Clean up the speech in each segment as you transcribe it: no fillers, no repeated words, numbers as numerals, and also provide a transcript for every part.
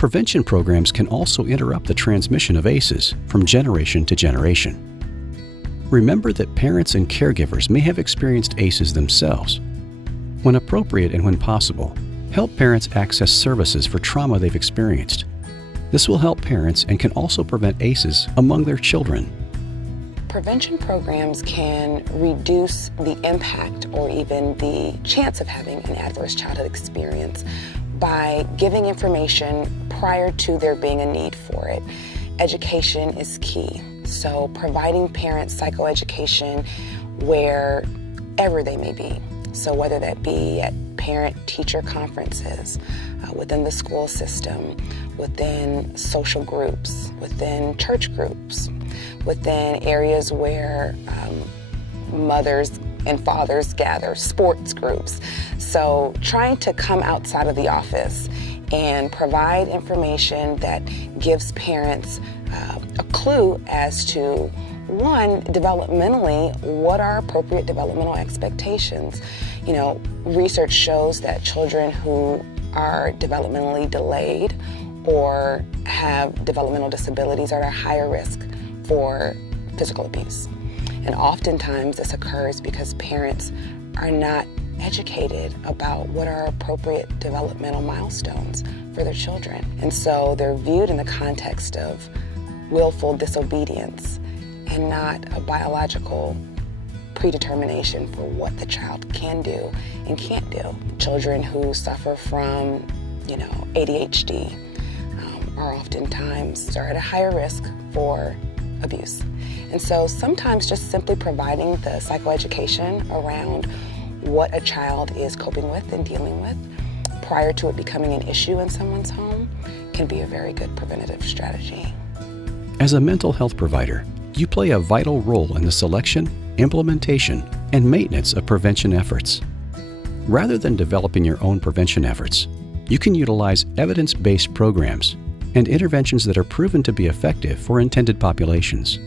Prevention programs can also interrupt the transmission of ACEs from generation to generation. Remember that parents and caregivers may have experienced ACEs themselves. When appropriate and when possible, help parents access services for trauma they've experienced. This will help parents and can also prevent ACEs among their children. Prevention programs can reduce the impact or even the chance of having an adverse childhood experience by giving information prior to there being a need for it. Education is key. So providing parents psychoeducation wherever they may be. So whether that be at parent-teacher conferences, within the school system, within social groups, within church groups, within areas where mothers and fathers gather, sports groups. So trying to come outside of the office and provide information that gives parents a clue as to, one, developmentally, what are appropriate developmental expectations? You know, research shows that children who are developmentally delayed or have developmental disabilities are at a higher risk for physical abuse. And oftentimes this occurs because parents are not educated about what are appropriate developmental milestones for their children. And so they're viewed in the context of willful disobedience and not a biological predetermination for what the child can do and can't do. Children who suffer from, ADHD are oftentimes at a higher risk for abuse. And so sometimes just simply providing the psychoeducation around what a child is coping with and dealing with prior to it becoming an issue in someone's home can be a very good preventative strategy. As a mental health provider, you play a vital role in the selection, implementation, and maintenance of prevention efforts. Rather than developing your own prevention efforts, you can utilize evidence-based programs and interventions that are proven to be effective for intended populations.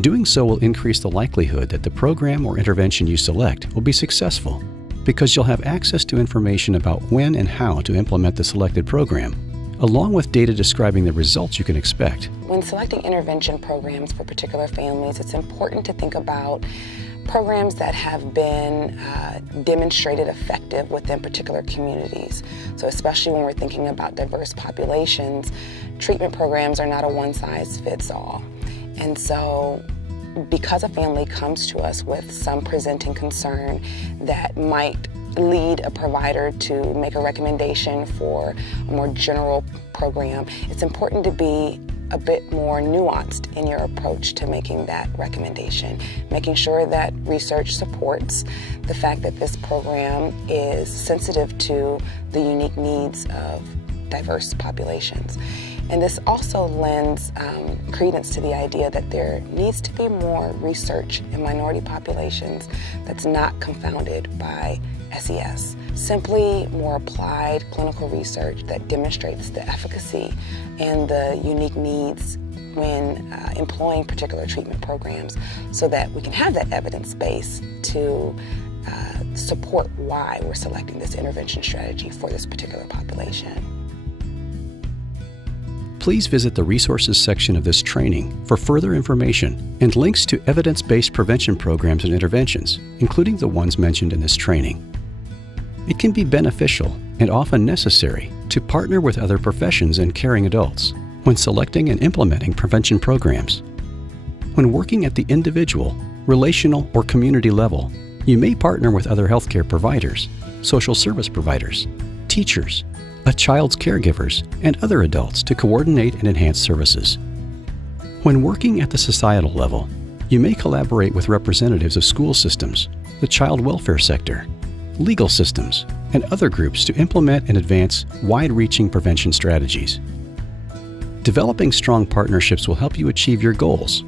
Doing so will increase the likelihood that the program or intervention you select will be successful because you'll have access to information about when and how to implement the selected program, along with data describing the results you can expect. When selecting intervention programs for particular families, it's important to think about programs that have been demonstrated effective within particular communities. So especially when we're thinking about diverse populations, treatment programs are not a one-size-fits-all. And so because a family comes to us with some presenting concern that might lead a provider to make a recommendation for a more general program, it's important to be a bit more nuanced in your approach to making that recommendation, making sure that research supports the fact that this program is sensitive to the unique needs of diverse populations. And this also lends credence to the idea that there needs to be more research in minority populations that's not confounded by SES. Simply more applied clinical research that demonstrates the efficacy and the unique needs when employing particular treatment programs so that we can have that evidence base to support why we're selecting this intervention strategy for this particular population. Please visit the resources section of this training for further information and links to evidence-based prevention programs and interventions, including the ones mentioned in this training. It can be beneficial and often necessary to partner with other professions and caring adults when selecting and implementing prevention programs. When working at the individual, relational, or community level, you may partner with other healthcare providers, social service providers, teachers, a child's caregivers, and other adults to coordinate and enhance services. When working at the societal level, you may collaborate with representatives of school systems, the child welfare sector, legal systems, and other groups to implement and advance wide-reaching prevention strategies. Developing strong partnerships will help you achieve your goals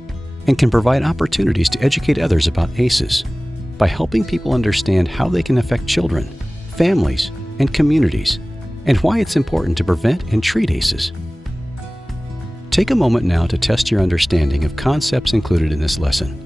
and can provide opportunities to educate others about ACEs by helping people understand how they can affect children, families, and communities, and why it's important to prevent and treat ACEs. Take a moment now to test your understanding of concepts included in this lesson.